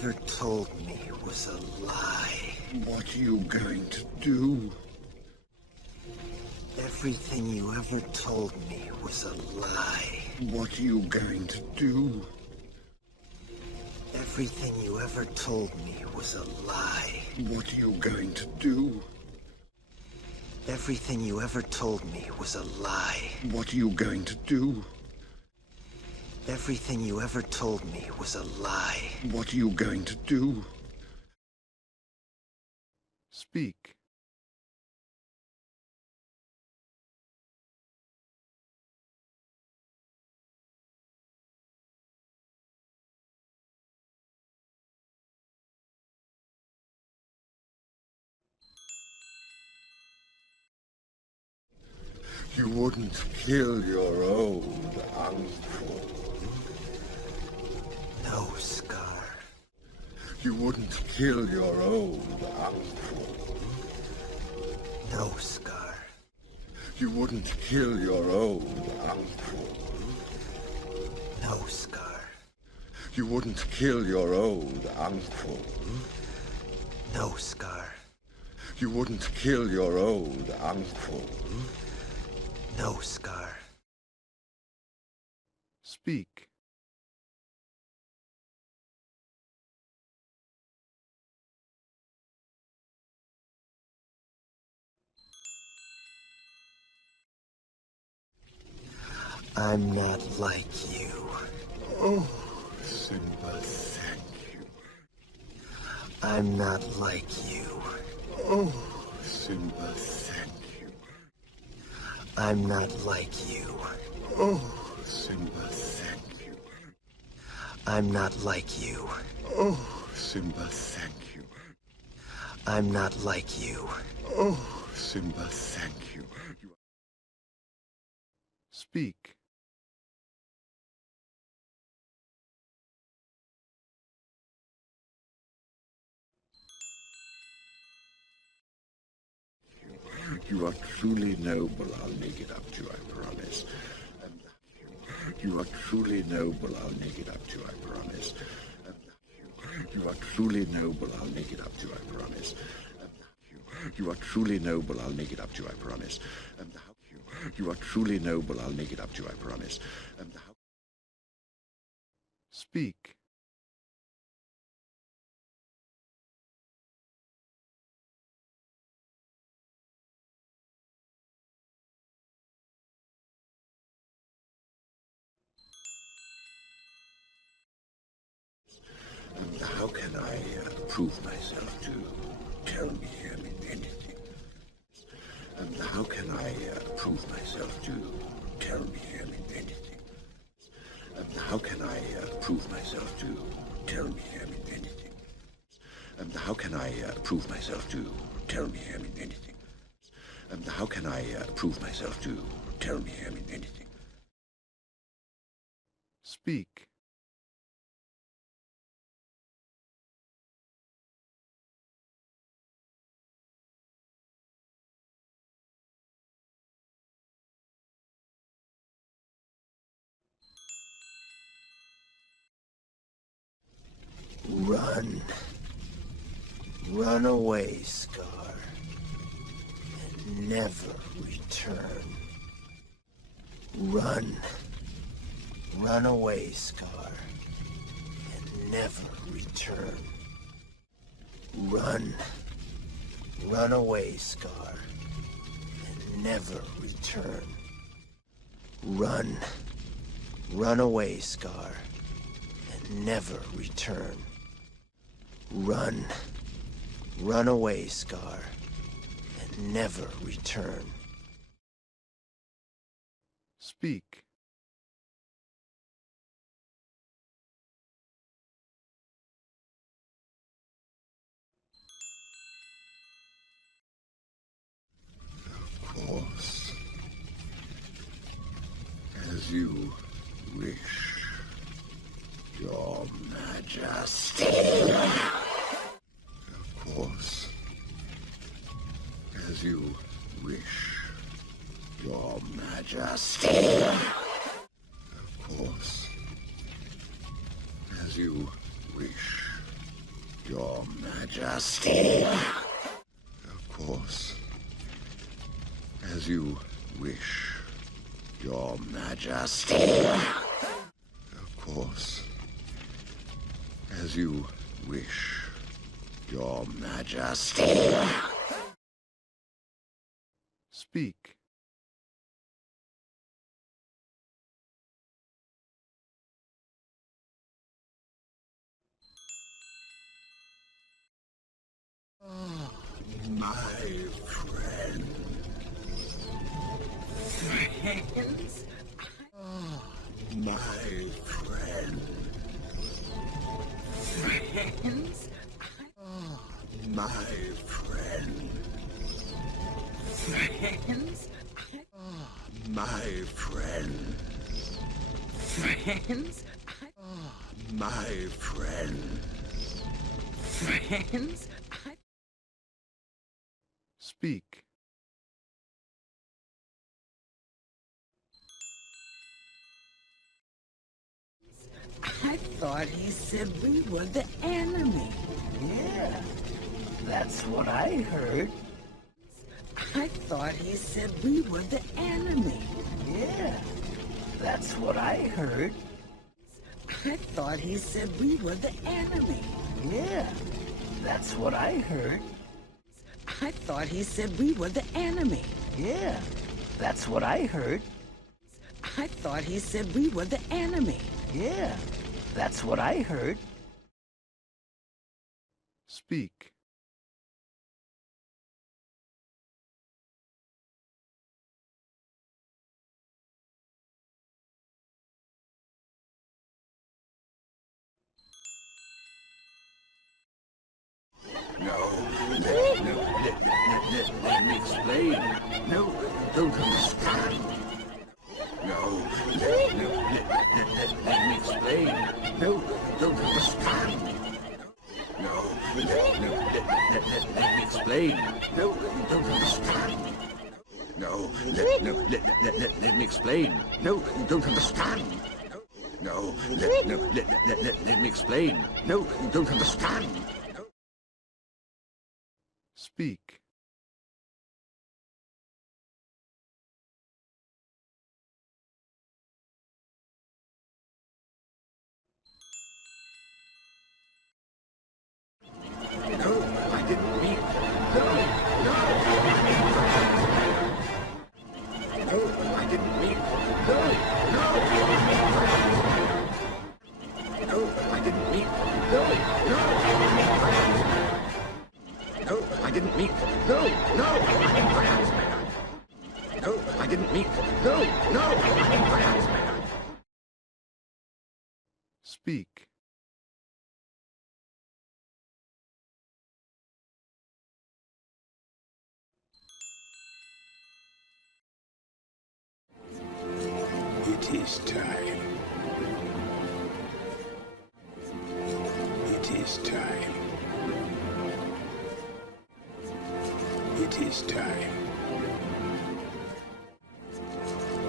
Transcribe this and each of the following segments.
ever told me was a lie. What are you going to do? Everything you ever told me was a lie. What are you going to do? Everything you ever told me was a lie. What are you going to do? Everything you ever told me was a lie. What are you going to do? Everything you ever told me was a lie. What are you going to do? Speak. You wouldn't kill your old uncle. No, Scar. You wouldn't kill your old uncle. No, Scar. You wouldn't kill your old uncle. No, Scar. You wouldn't kill your old uncle. No, Scar. You wouldn't kill your old uncle. No, Scar. Speak. I'm not like you. Oh, Simba, thank you. I'm not like you. Oh, Simba, thank you. I'm not like you. Oh, Simba, thank you. I'm not like you. Oh, Simba, thank you. I'm not like you. Oh, Simba, thank you. Speak. You are truly noble, I'll make it up to you, I promise. And you are truly noble, I'll make it up to you, I promise. And you are truly noble, I'll make it up to you, I promise. And you are truly noble, I'll make it up to you, I promise. And you are truly noble, I'll make it up to you, I promise. And Speak. how can I prove myself to tell me anything? And how can I prove myself to tell me anything? And how can I prove myself to tell me anything? And how can I prove myself to tell me anything? And how can I prove myself to tell me anything? Speak. Run. Run away, Scar. And never return. Run. Run away, Scar. And never return. Run. Run away, Scar. And never return. Run. Run away, Scar. And never return. Run. Run away, Scar. And never return. Speak. Of course. As you wish, Your Majesty. Of course. As you wish, Your Majesty. Of course. As you wish, Your Majesty. Of course. As you wish. Your Majesty. Of course. As you wish. Your Majesty. Speak. My friend. Friends? My friend. Friends? My friend. Friends? My friend. Friends? My friend. Friends? Speak. I thought he said we were the enemy. Yeah, that's what I heard. I thought he said we were the enemy. Yeah, that's what I heard. I thought he said we were the enemy. Yeah, that's what I heard. I thought he said we were the enemy. Yeah, that's what I heard. I thought he said we were the enemy. Yeah, that's what I heard. Speak. Let me explain. No, don't understand. No, let me explain. No, don't understand. No, let me explain. No, don't understand. No, let me explain. No, don't understand. No, let me explain. No, don't understand. Speak. No, I didn't mean. No, no. No, I didn't mean. No, no. No, I didn't mean. No, no. No, I didn't mean. No, no. No, I didn't mean. No, no. Speak. It is time. It is time. It is time.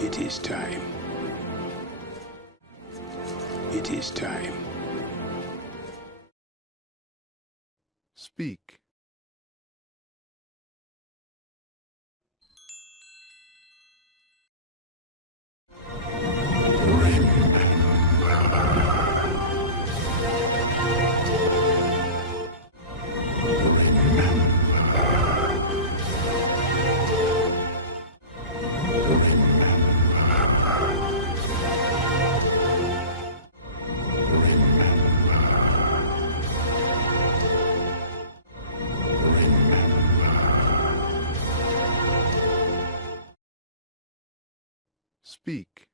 It is time. It is time. Speak. Speak.